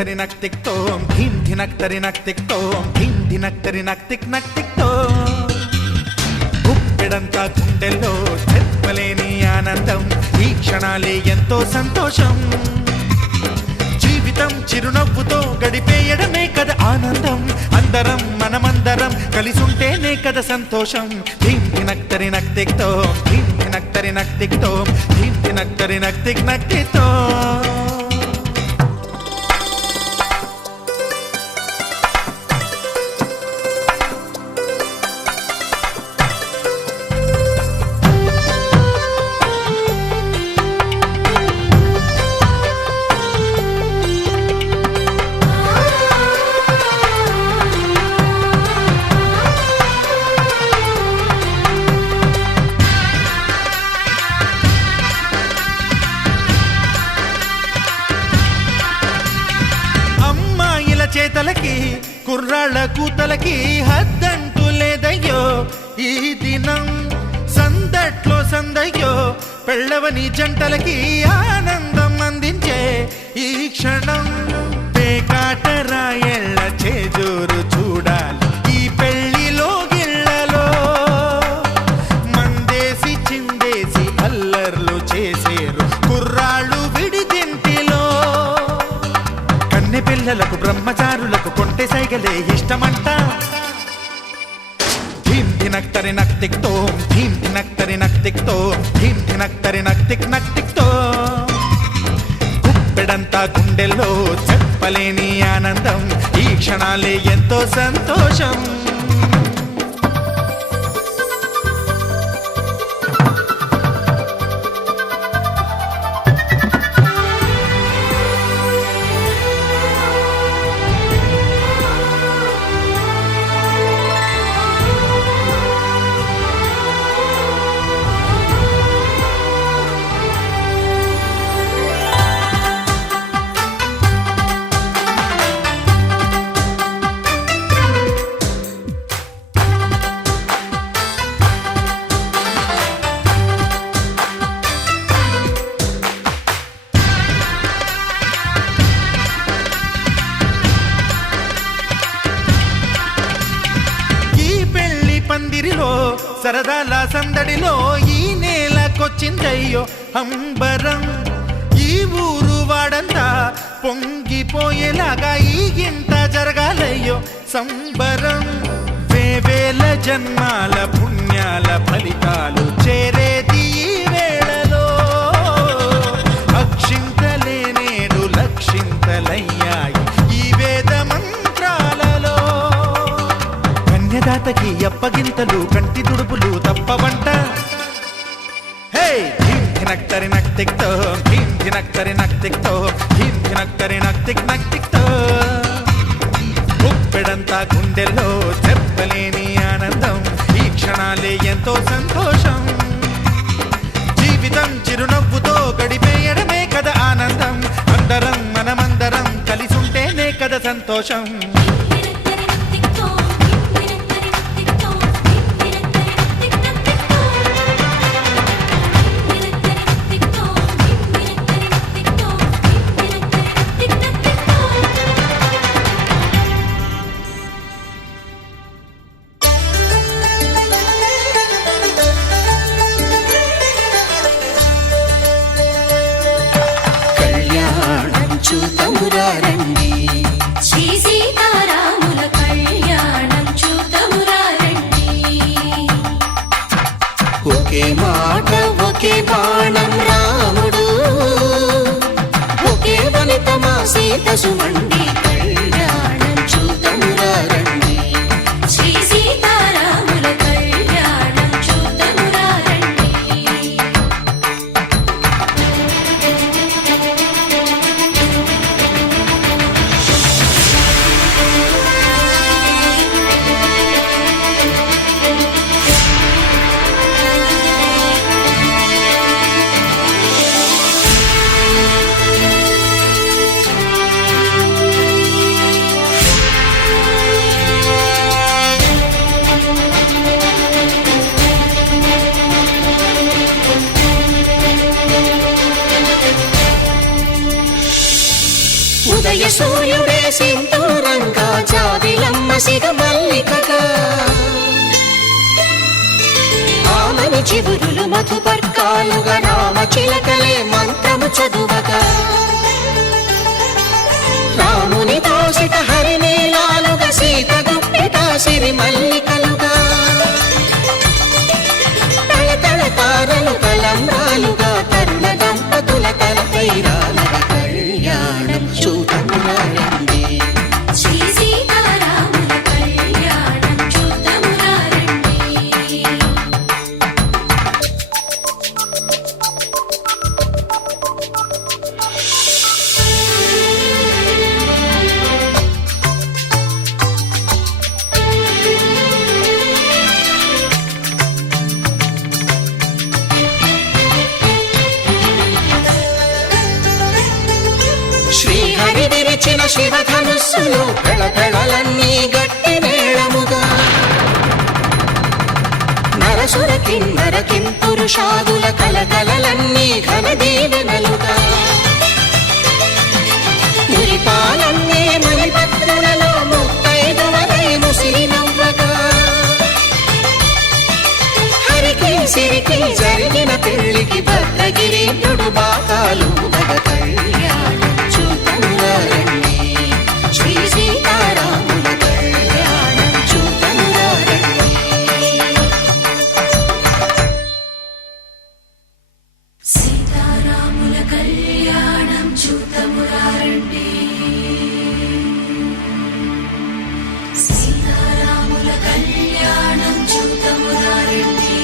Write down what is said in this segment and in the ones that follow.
ధినక్ thick తోం ధీం ధినక్ thick తోం ధీం ధినక్ thick తోం గుప్పెడంతా గుండెల్లో చెప్పలేని ఆనందం ఈ క్షణాలే ఎంతో సంతోషం జీవితం చిరునవ్వుతో గడిపేయడమే కదా ఆనందం అందరం మనమందరం కలిసుంటేనే కదా సంతోషం ధీం ధినక్ తిక్ తోం ధీం ధినక్ తిక్ తోం ధీం ధినక్ తిక్ తోం చేతలకి కుర్రాళ్ళ కూతలకి హద్దంటూ లేదయ్యో ఈ దినం సందట్లో సందయ్యో పెళ్ళవని జంటలకి ఆనందం అందించే ఈ క్షణం పేకాట రాయళ్ళ చేజోరు చూడాలి ఈ పెళ్లిలో గిళ్ళలో మందేసి చిందేసి అల్లర్లు చేసేరు కుర్రాళ్ళు విడిదింటిలో కన్నె పిల్లలకు బ్రహ్మచారులకు కొంటె సైగలే ఇష్టమంట ధీం ధినక్ తిక్ తోం ధీం ధినక్ తిక్ తోం ధీం ధినక్ తిక్ తోం గుప్పెడంతా గుండెల్లో చెప్పలేని ఆనందం ఈ క్షణాలే ఎంతో సంతోషం పందిరిలో సరదాల సందడిలో ఈ నేలకొచ్చిందయ్యో అంబరం ఈ ఊరు వాడంతా పొంగిపోయేలాగా ఈ గింత జరగాలయ్యో సంబరం వేవేల జన్మాల పుణ్యాల ఫలితాలు చేరేది ఈ వేళలో అక్షింతలే నేడు లక్షింతలయ్యాయి ఈ వేద మంత్రాలలో కన్యదాతకి అప్పగింతలు కంటి దుడుపులు తప్పవంట హే ధీం ధినక్ తిక్ తోం ధీం ధినక్ తిక్ తోం ధీం ధినక్ తిక్ తోం గుప్పెడంతా గుండెల్లో చెప్పలేని ఆనందం ఈ క్షణాలే ఎంతో సంతోషం జీవితం చిరునవ్వుతో గడిపేయడమే కదా ఆనందం అందరం మనమందరం కలిసుంటేనే కదా సంతోషం చూతమురారండి శ్రీ సీతారాముల కళ్యాణం చూతమురారండి ఒకే మాట ఒకే బాణం రాముడు ఒకే వనిత మా సీత సుమండి కళ్యాణం చూతమురారండి శ్రీ సీతారాముల కళ్యాణం చూతమురారండి సింధూరంగా జాబిలమ్మ సిగ మల్లికగా ఆమని చివురులు మధుపర్కాలుగా రామ చిలకలే మంత్రము చదువగా రాముని దోసిట హరినీలాలుగా సీత గుప్పిట సిరి మల్లికలుగా తళతళ తారలు తలంబ్రాలుగా తరుణ దంపతుల తలపైరాలుగా కళ్యాణం చూడమురారండి శ్రీ సీతారాముల కళ్యాణం చూడమురారండి శ్రీహరి విరిచిన శివధనుస్సులు పెళపెళలన్నీ గట్టి మేళముగా నరసుర కిన్నర కింపురుషాదుల కలకలలన్నీ ఘన దీవెనలుగా మురిపాలన్నీ మునిపత్రులలో ముత్తైదువలై ముసిరి నవ్వగా హరికి సిరికి జరిగిన పెళ్లికి భద్రగిరీంద్రుడు బాకాలు మగ కళ్యాణం చూడమురారండి శ్రీ సీతారాముల కళ్యాణం చూడమురారండి సీతారాముల కళ్యాణం చూడమురారండి సీతారాముల కళ్యాణం చూడమురారండి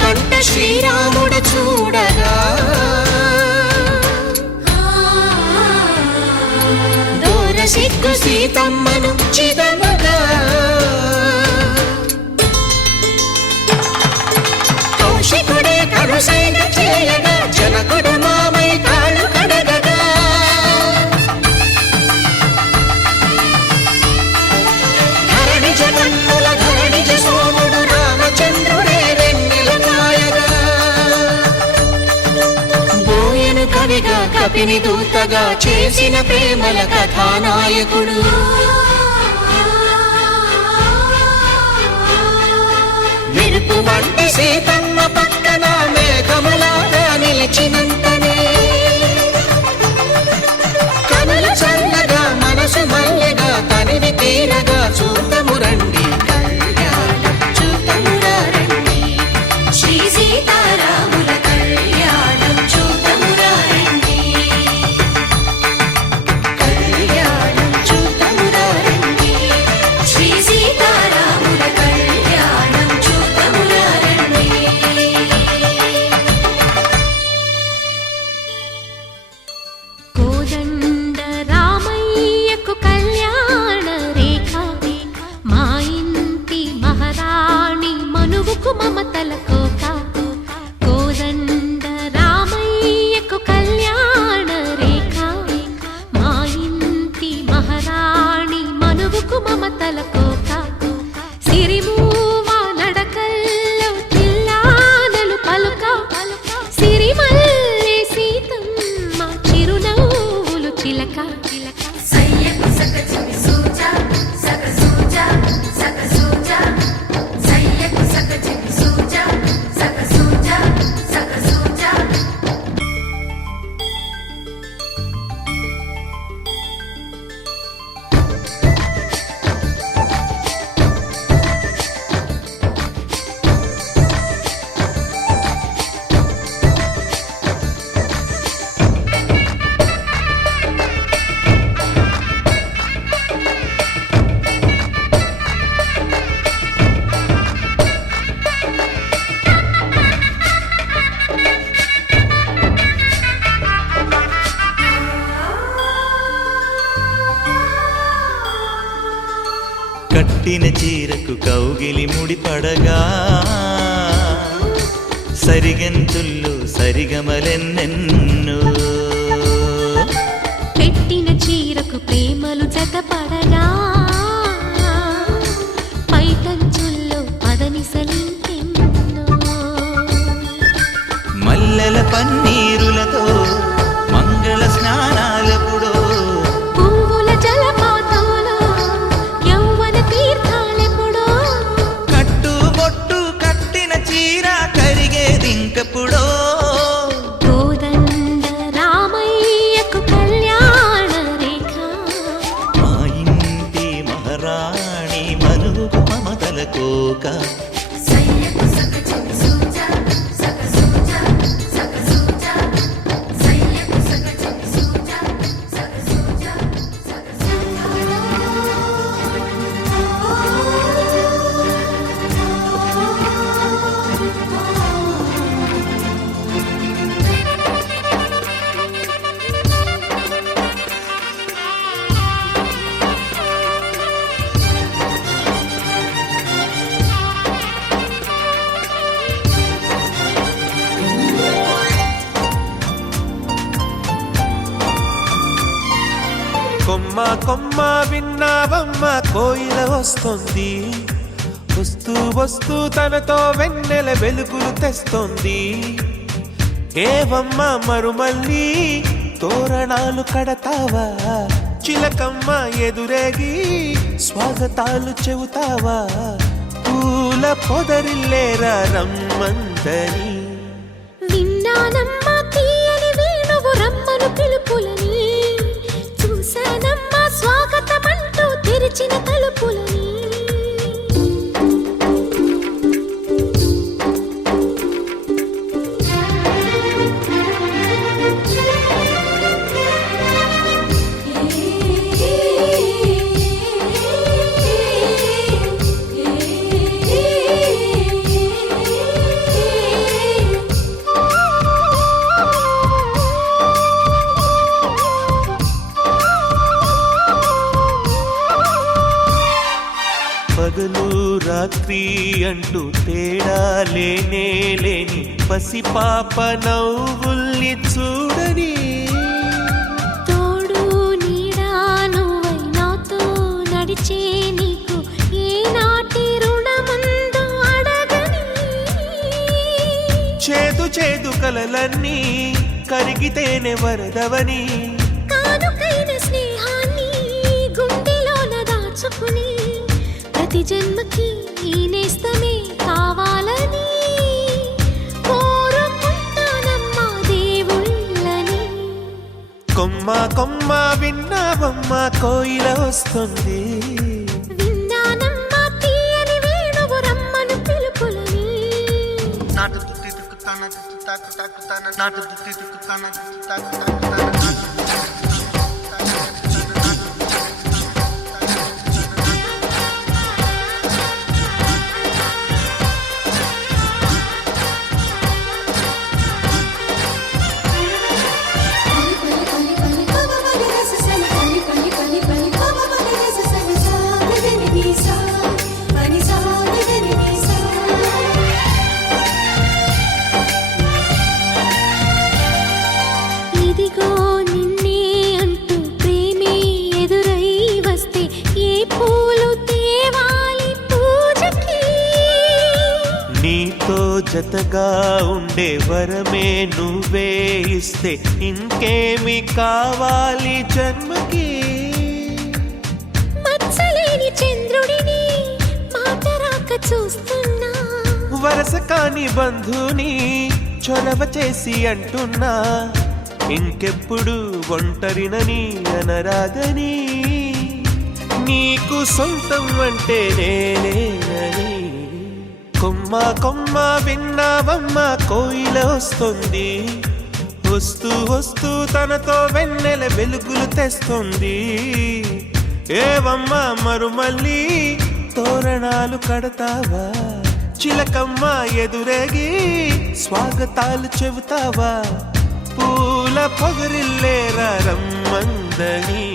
కంట శ్రీరాముడు చూడగా దూర సిగ్గు సీతమ్మను చిదమగా కౌశికుడే కరుసైన చేయగా జనకుడు మామై కాళ్ళు కడగగా ధరణి జగన్నుల ధరణిజ సోముడు రామచంద్రుడే కవిగా కపిని దూతగా చేసిన ప్రేమల కథానాయకుడు మెరుపు వంటి సీతమ్మ పక్కన మేఘములాగా నిలిచినంతనే కనులు చల్లగా మనసు మల్లెగా తనివి తీరగా చూడమురండి కళ్యాణం చూడమురారండి శ్రీ సీతారాముల కళ్యాణం చూడమురారండి కళ్యాణం చూడమురారండి కట్టిన చీరకు కౌగిలి ముడిపడగా సరిగంతుల్లో సరిగమలెన్నెన్నో పెట్టిన చీరకు ప్రేమలు జతపడగా పైటంచుల్లో పదనిసలింకెన్నో మల్లెల పన్నీరులతో మంగళ స్నానాలెప్పుడో పువ్వుల జలపాతంలో యౌవన తీర్థాలెప్పుడో కట్టు బొట్టు కట్టిన చీర కరిగేదింకప్పుడో కోదండ రామయ్యకు కళ్యాణ రేఖ మా ఇంటి మహారాణి మనువుకు మమతల కోక కొమ్మ కొమ్మ విన్నావమ్మ కోయిల వస్తుంది వస్తూ వస్తూ తనతో వెన్నెల వెలుగులు తెస్తుంది ఏవమ్మ మరుమల్లి తోరణాలు కడతావా చిలకమ్మ ఎదురేగి స్వాగతాలు చెబుతావా పూల పొదరిల్లేరా రమ్మందని విన్నానమ్మా తీయని వేణువు రమ్మను పిలుపులని చూశానమ్మా స్వాగతమంటూ తెరిచిన తలుపులని పగలు రాత్రి అంటూ తేడా లేనే లేని పసిపాప నవ్వుల్ని చూడని తోడు నీడా నువ్వై నాతో నడిచే నీకు ఏనాటి రుణముందో అడగని చేదు చేదు కలలన్నీ కరిగితేనే వరదవని కానుకైన స్నేహాన్ని గుండెలోన దాచుకుని ప్రతి జన్మకి ఈ నేస్తమే కావాలని కోరుకుంటానమ్మా దేవుళ్ళని కొమ్మ కొమ్మ విన్నావమ్మ కోయిల వస్తుంది విన్నానమ్మా తీయని వేణువు రమ్మను పిలుపులని నాటు దుత్తి దుక్కుతాన దుత్తు తాకు తాకుతాన నాటు దుత్తి దుక్కుతాన దుత్తు తాకు తాకుతాన ఇదిగో నిన్నే అంటూ ప్రేమే ఎదురై వస్తే ఏ పూలు తేవాలి పూజకి నీతో జతగా ఉండే వరమే నువ్వే ఇస్తే ఇంకేమి కావాలి జన్మకి మచ్చలేని చంద్రుడిని మాట రాక చూస్తున్నా వరస కాని బంధుని చొరవ చేసి అంటున్నా ఇంకెప్పుడు ఒంటరినని అనరాదని నీకు సొంతం అంటే నేనేనని కొమ్మ కొమ్మ విన్నావమ్మ కోయిల వస్తుంది వస్తూ వస్తూ తనతో వెన్నెల వెలుగులు తెస్తుంది ఏవమ్మ మరుమల్లి తోరణాలు కడతావా చిలకమ్మ ఎదురేగి స్వాగతాలు చెబుతావా పూల పొగరిల్లేరా రమ్మందని